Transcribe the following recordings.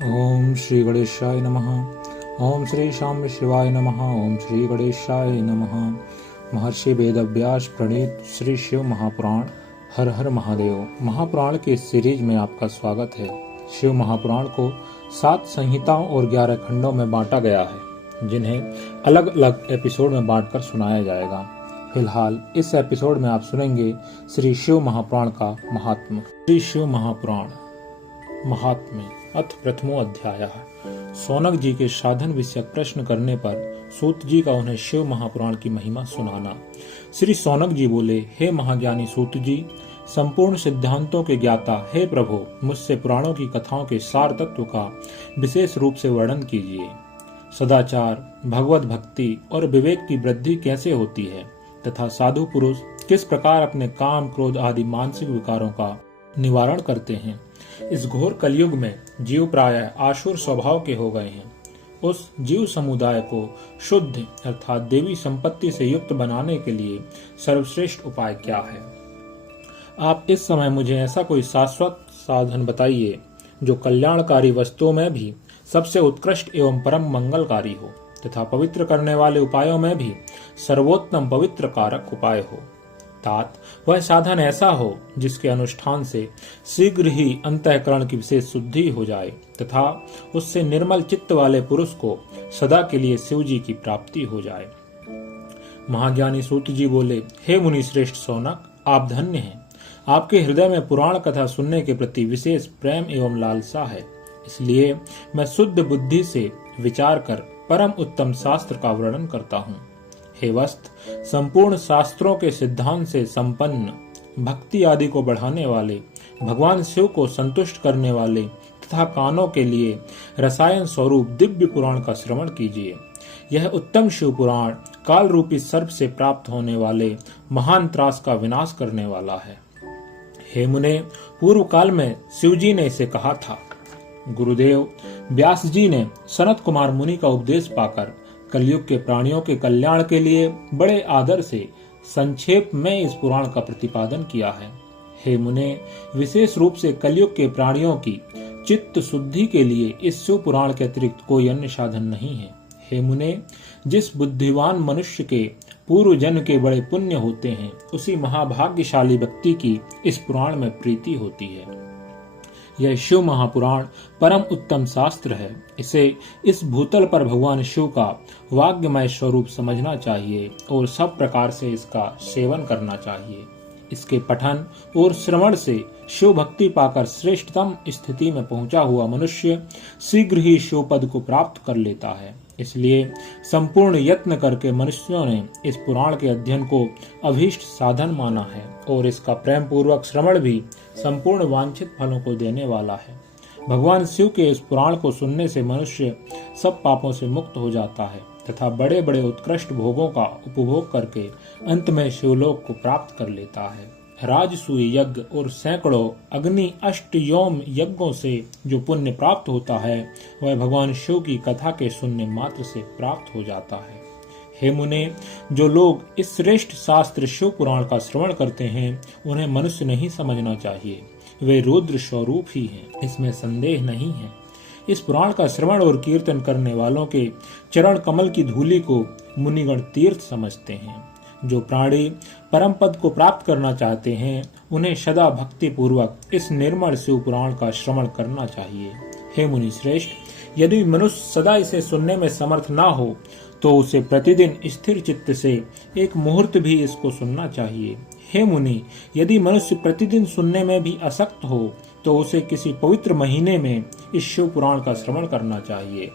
ओम श्री गणेशाय नमः। ओम श्री शाम्ब शिवाय नमः। ओम श्री गणेशाय नमः। महर्षि वेदव्यास प्रणीत श्री शिव महापुराण। हर हर महादेव। महापुराण के सीरीज में आपका स्वागत है। शिव महापुराण को 7 संहिताओं और 11 खंडों में बांटा गया है, जिन्हें अलग अलग एपिसोड में बांटकर सुनाया जाएगा। फिलहाल इस एपिसोड में आप सुनेंगे श्री शिव महापुराण का महात्म्य। श्री शिव महापुराण महात्म्य। अथ प्रथमो अध्याय। सौनक जी के साधन विषयक प्रश्न करने पर सूत जी का उन्हें शिव महापुराण की महिमा सुनाना। श्री सौनक जी बोले, हे महाज्ञानी सूत जी, संपूर्ण सिद्धांतों के ज्ञाता हे प्रभु, मुझसे पुराणों की कथाओं के सार तत्व का विशेष रूप से वर्णन कीजिए। सदाचार, भगवत भक्ति और विवेक की वृद्धि कैसे होती है तथा साधु पुरुष किस प्रकार अपने काम, क्रोध आदि मानसिक विकारों का निवारण करते हैं। इस घोर कलयुग में जीव प्रायः आसुर स्वभाव के हो गए हैं। उस जीव समुदाय को शुद्ध अर्थात देवी संपत्ति से युक्त बनाने के लिए सर्वश्रेष्ठ उपाय क्या है? आप इस समय मुझे ऐसा कोई शाश्वत साधन बताइए जो कल्याणकारी वस्तुओं में भी सबसे उत्कृष्ट एवं परम मंगलकारी हो तथा पवित्र करने वाले उपायों में भी सर्वोत्तम पवित्र कारक उपाय हो। तात वह साधन ऐसा हो जिसके अनुष्ठान से शीघ्र ही अंतःकरण की विशेष शुद्धि हो जाए तथा उससे निर्मल चित्त वाले पुरुष को सदा के लिए शिव जी की प्राप्ति हो जाए। महाज्ञानी सूत जी बोले, हे मुनि श्रेष्ठ सौनक, आप धन्य हैं। आपके हृदय में पुराण कथा सुनने के प्रति विशेष प्रेम एवं लालसा है, इसलिए मैं शुद्ध बुद्धि से विचार कर परम उत्तम शास्त्र का वर्णन करता हूँ। हे वस्त, संपूर्ण शास्त्रों के सिद्धांत से संपन्न, भक्ति आदि को बढ़ाने वाले, भगवान शिव को संतुष्ट करने वाले तथा कानों के लिए रसायन स्वरूप दिव्य पुराण का श्रवण कीजिए। यह उत्तम शिव पुराण काल रूपी सर्प से प्राप्त होने वाले महान त्रास का विनाश करने वाला है। हे मुने, पूर्व काल में शिव जी ने इसे कहा था। गुरुदेव व्यास जी ने सनत कुमार मुनि का उपदेश पाकर कलयुग के प्राणियों के कल्याण के लिए बड़े आदर से संक्षेप में इस पुराण का प्रतिपादन किया है। हे मुने, विशेष रूप से कलयुग के प्राणियों की चित्त शुद्धि के लिए इस शिव पुराण के अतिरिक्त कोई अन्य साधन नहीं है। हे मुने, जिस बुद्धिवान मनुष्य के पूर्व जन्म के बड़े पुण्य होते हैं, उसी महाभाग्यशाली व्यक्ति की इस पुराण में प्रीति होती है। यह शिव महापुराण परम उत्तम शास्त्र है। इसे इस भूतल पर भगवान शिव का वाग्यमय स्वरूप समझना चाहिए और सब प्रकार से इसका सेवन करना चाहिए। इसके पठन और श्रवण से शिव भक्ति पाकर श्रेष्ठतम स्थिति में पहुंचा हुआ मनुष्य शीघ्र ही शिव पद को प्राप्त कर लेता है। इसलिए संपूर्ण यत्न करके मनुष्यों ने इस पुराण के अध्ययन को अभीष्ट साधन माना है और इसका प्रेम पूर्वक श्रवण भी संपूर्ण वांछित फलों को देने वाला है। भगवान शिव के इस पुराण को सुनने से मनुष्य सब पापों से मुक्त हो जाता है तथा बड़े बड़े उत्कृष्ट भोगों का उपभोग करके अंत में शिवलोक को प्राप्त कर लेता है। राजसूय यज्ञ और सैकड़ों अग्नि अष्टयोम यज्ञों से जो पुण्य प्राप्त होता है, वह भगवान शिव की कथा के सुनने मात्र से प्राप्त हो जाता है। हे मुने, जो लोग इस श्रेष्ठ शास्त्र शिव पुराण का श्रवण करते हैं, उन्हें मनुष्य नहीं समझना चाहिए। वे रुद्र स्वरूप ही हैं, इसमें संदेह नहीं है। इस पुराण का श्रवण और कीर्तन करने वालों के चरण कमल की धूलि को मुनिगण तीर्थ समझते हैं। जो प्राणी परम पद को प्राप्त करना चाहते हैं, उन्हें सदा भक्ति पूर्वक इस निर्मल शिव पुराण का श्रवण करना चाहिए। हे मुनि श्रेष्ठ, यदि मनुष्य सदा इसे सुनने में समर्थ ना हो तो उसे प्रतिदिन स्थिर चित्त से एक मुहूर्त भी इसको सुनना चाहिए। हे मुनि, यदि मनुष्य प्रतिदिन सुनने में भी असक्त हो तो उसे किसी पवित्र महीने में इस शिव पुराण का श्रवण करना चाहिए।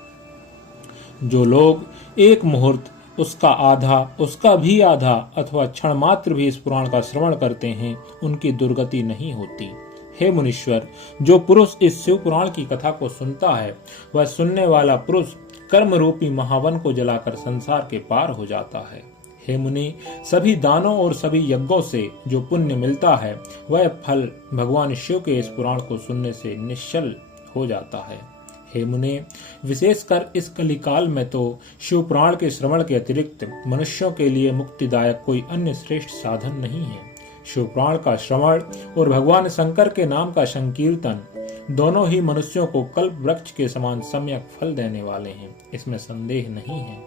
जो लोग एक मुहूर्त, उसका आधा, उसका भी आधा अथवा क्षण मात्र भी इस पुराण का श्रवण करते हैं, उनकी दुर्गति नहीं होती। हे मुनीश्वर, जो पुरुष इस शिव पुराण की कथा को सुनता है, वह सुनने वाला पुरुष कर्म रूपी महावन को जलाकर संसार के पार हो जाता है। हे मुनि, सभी दानों और सभी यज्ञों से जो पुण्य मिलता है, वह फल भगवान शिव के इस पुराण को सुनने से निश्चल हो जाता है। हे मुने, विशेषकर इस कलिकाल में तो शिव पुराण के श्रवण के अतिरिक्त मनुष्यों के लिए मुक्तिदायक कोई अन्य श्रेष्ठ साधन नहीं है। शिव पुराण का श्रवण और भगवान शंकर के नाम का संकीर्तन दोनों ही मनुष्यों को कल्प वृक्ष के समान सम्यक फल देने वाले हैं, इसमें संदेह नहीं है।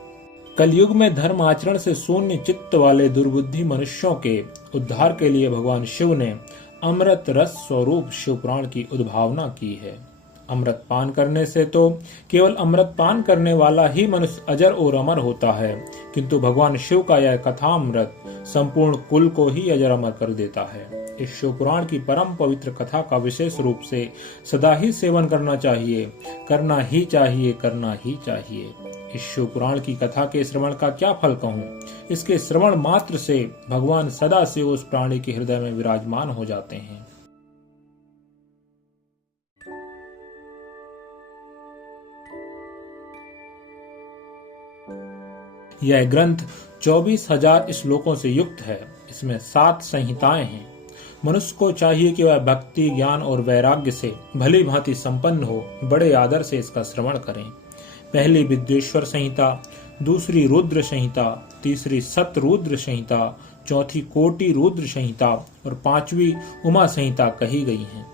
कलयुग में धर्म आचरण से शून्य चित्त वाले दुर्बुद्धि मनुष्यों के उद्धार के लिए भगवान शिव ने अमृत रस स्वरूप शिवपुराण की उद्भावना की है। अमृत पान करने से तो केवल अमृत पान करने वाला ही मनुष्य अजर और अमर होता है, किंतु भगवान शिव का यह कथामृत संपूर्ण कुल को ही अजर अमर कर देता है। इस शिवपुराण की परम पवित्र कथा का विशेष रूप से सदा ही सेवन करना चाहिए, करना ही चाहिए, करना ही चाहिए। इस शिवपुराण की कथा के श्रवण का क्या फल कहूँ। इसके श्रवण मात्र से भगवान सदा से उस प्राणी के हृदय में विराजमान हो जाते हैं। यह ग्रंथ 24,000 श्लोकों से युक्त है। इसमें 7 संहिताएं हैं। मनुष्य को चाहिए कि वह भक्ति, ज्ञान और वैराग्य से भली भांति संपन्न हो, बड़े आदर से इसका श्रवण करें। पहली विद्वेश्वर संहिता, दूसरी रुद्र संहिता, तीसरी सतरुद्र संहिता, चौथी कोटि रुद्र संहिता और 5वीं उमा संहिता कही गई हैं।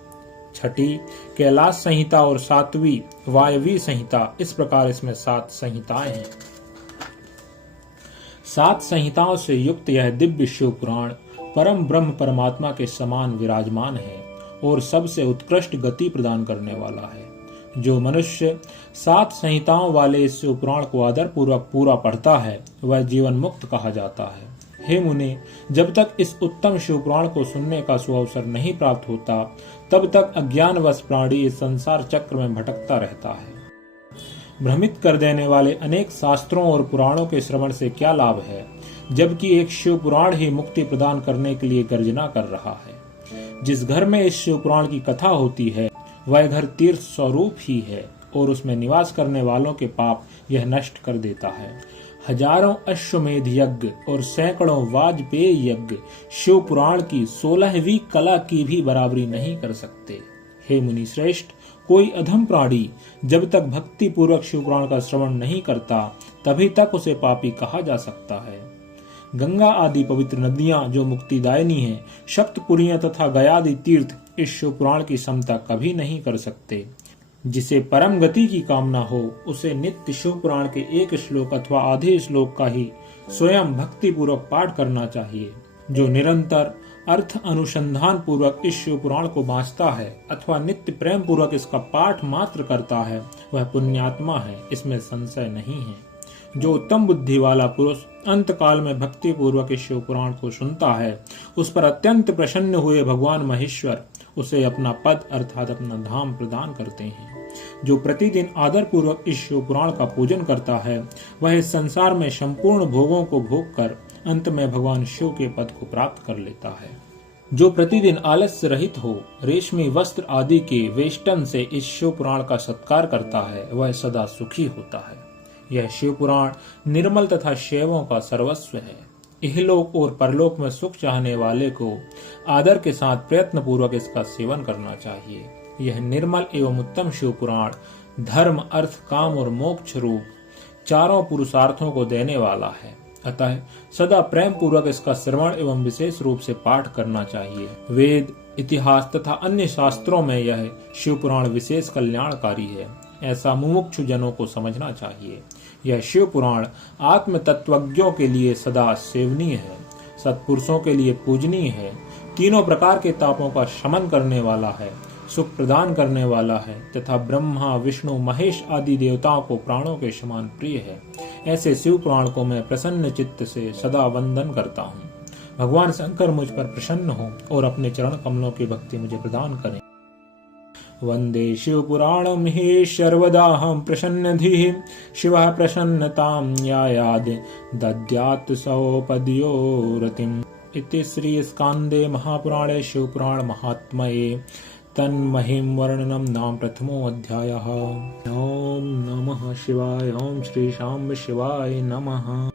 छठी कैलाश संहिता और 7वीं वायवी संहिता। इस प्रकार इसमें 7 संहिताएं हैं। 7 संहिताओं से युक्त यह दिव्य शिव पुराण परम ब्रह्म परमात्मा के समान विराजमान है और सबसे उत्कृष्ट गति प्रदान करने वाला है। जो मनुष्य 7 संहिताओं वाले इस शिव पुराण को आदर पूर्वक पूरा पढ़ता है, वह जीवन मुक्त कहा जाता है। हे मुने, जब तक इस उत्तम शिव पुराण को सुनने का सुअवसर नहीं प्राप्त होता, तब तक अज्ञानवश प्राणी इस संसार चक्र में भटकता रहता है। भ्रमित कर देने वाले अनेक शास्त्रों और पुराणों के श्रवण से क्या लाभ है, जबकि एक शिव पुराण ही मुक्ति प्रदान करने के लिए गर्जना कर रहा है। जिस घर में इस शिव पुराण की कथा होती है, वह घर तीर्थ स्वरूप ही है और उसमें निवास करने वालों के पाप यह नष्ट कर देता है। हजारों अश्वमेध यज्ञ और सैकड़ों वाजपेयी यज्ञ शिव पुराण की 16वीं कला की भी बराबरी नहीं कर सकते। हे मुनि श्रेष्ठ, कोई अधम प्राणी जब तक भक्ति पूर्वक शिव पुराण का श्रवण नहीं करता, तभी तक उसे पापी कहा जा सकता है। गंगा आदि पवित्र नदियां जो मुक्तिदायिनी हैं, सप्तपुरियां तथा गयादि तीर्थ इस शिव पुराण की समता कभी नहीं कर सकते। जिसे परम गति की कामना हो, उसे नित्य शिव पुराण के एक श्लोक अथवा आधे श्लोक का ही स्वयं भक्ति पूर्वक पाठ करना चाहिए। जो निरंतर अर्थ अनुसंधान पूर्वक इस शिव पुराण को बांचता है अथवा नित्य प्रेम पूर्वक इसका पाठ मात्र करता है, वह पुण्यात्मा है, इसमें संशय नहीं है। जो उत्तम बुद्धि वाला पुरुष अंत काल में भक्ति पूर्वक इस शिव पुराण को सुनता है, उस पर अत्यंत प्रसन्न हुए भगवान महेश्वर उसे अपना पद अर्थात अपना धाम प्रदान करते हैं। जो प्रतिदिन आदर पूर्वक इस शिव पुराण का पूजन करता है, वह इस संसार में संपूर्ण भोगों को भोग कर अंत में भगवान शिव के पद को प्राप्त कर लेता है। जो प्रतिदिन आलस्य रहित हो, रेशमी वस्त्र आदि के वेष्टन से इस शिव पुराण का सत्कार करता है, वह सदा सुखी होता है। यह शिव पुराण निर्मल तथा शैवों का सर्वस्व है। इहलोक और परलोक में सुख चाहने वाले को आदर के साथ प्रयत्न पूर्वक इसका सेवन करना चाहिए। यह निर्मल एवं उत्तम शिव पुराण धर्म, अर्थ, काम और मोक्ष रूप चारों पुरुषार्थों को देने वाला है। अतः सदा प्रेम पूर्वक इसका श्रवण एवं विशेष रूप से पाठ करना चाहिए। वेद, इतिहास तथा अन्य शास्त्रों में यह शिव पुराण विशेष कल्याणकारी है, ऐसा मुमुक्षु जनों को समझना चाहिए। यह शिव पुराण आत्म तत्वज्ञों के लिए सदा सेवनीय है, सत्पुरुषों के लिए पूजनीय है, तीनों प्रकार के तापों का शमन करने वाला है, सुख प्रदान करने वाला है तथा ब्रह्मा, विष्णु, महेश आदि देवताओं को प्राणों के समान प्रिय है। ऐसे शिव पुराण को मैं प्रसन्न चित्त से सदा वंदन करता हूँ। भगवान शंकर मुझ पर प्रसन्न हो और अपने चरण कमलों की भक्ति मुझे प्रदान करें। वंदे शिव पुराणम हि सर्वदाहं प्रसन्नधिः शिवः प्रसन्नतां यायाद दद्यात् सौपद्यो रतिम्। इति श्री स्कांदे महापुराणे शिव पुराण महात्म्ये तन्महिम वर्णनम नाम प्रथमो अध्यायः। ओम नमः शिवाय। ओम श्री शाम्ब शिवाय नमः।